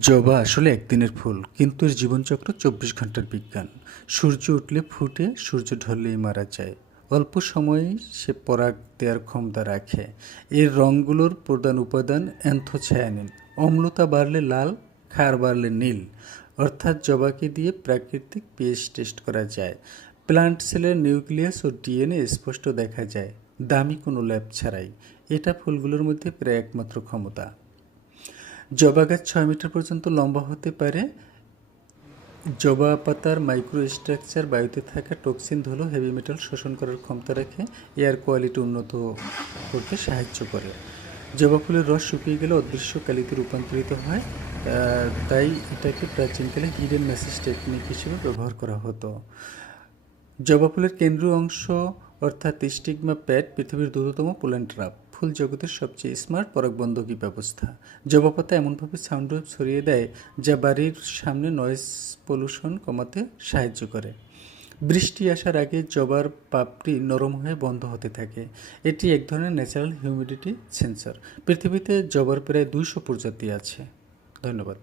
জবা আসলে একদিনের ফুল, কিন্তু এর জীবনচক্র চব্বিশ ঘণ্টার বিজ্ঞান। সূর্য উঠলে ফুটে, সূর্য ঢললেই মারা যায়। অল্প সময়ে সে পরাগ দেওয়ার ক্ষমতা রাখে। এর রঙগুলোর প্রধান উপাদান অ্যান্থোছায়ানিন। অম্লতা বাড়লে লাল, ক্ষার বাড়লে নীল। অর্থাৎ জবাকে দিয়ে প্রাকৃতিক পিএইচ টেস্ট করা যায়। প্লান্ট সেলের নিউক্লিয়াস ও ডিএনএ স্পষ্ট দেখা যায়। দামি কোনো ল্যাব ছাড়াই। এটা ফুলগুলোর মধ্যে প্রায় একমাত্র ক্ষমতা। জবা গাছ ছয় মিটার পর্যন্ত লম্বা হতে পারে। জবা পাতার মাইক্রো স্ট্রাকচার বায়ুতে থাকা টক্সিন ধুলো হেভি মেটাল শোষণ করার ক্ষমতা রাখে। এয়ার কোয়ালিটি উন্নত করতে সাহায্য করে। জবা ফুলের রস শুকিয়ে গেলে অদৃশ্য কালিতে রূপান্তরিত হয়। তাই এটাকে প্রাচীনকালে হিডেন মেসেজ টেকনিক হিসেবে ব্যবহার করা হতো। জবা ফুলের কেন্দ্রীয় অংশ অর্থাৎ স্টিগমা প্যাড পৃথিবীর দ্রুততম পোল্যান্ড ট্রাপ ফুল জগতের সবচেয়ে স্মার্ট পরাগবন্ধকী ব্যবস্থা। জবা পাতা এমনভাবে সাউন্ড ওয়েভ ছড়িয়ে দেয় যা বাড়ির সামনে নয়েজ পলিউশন কমাতে সাহায্য করে। বৃষ্টি আসার আগে জবার পাপটি নরম হয়ে বন্ধ হতে থাকে। এটি এক ধরনের ন্যাচারাল হিউমিডিটি সেন্সর পৃথিবীতে জবার প্রায় দুইশো প্রজাতি আছে। ধন্যবাদ।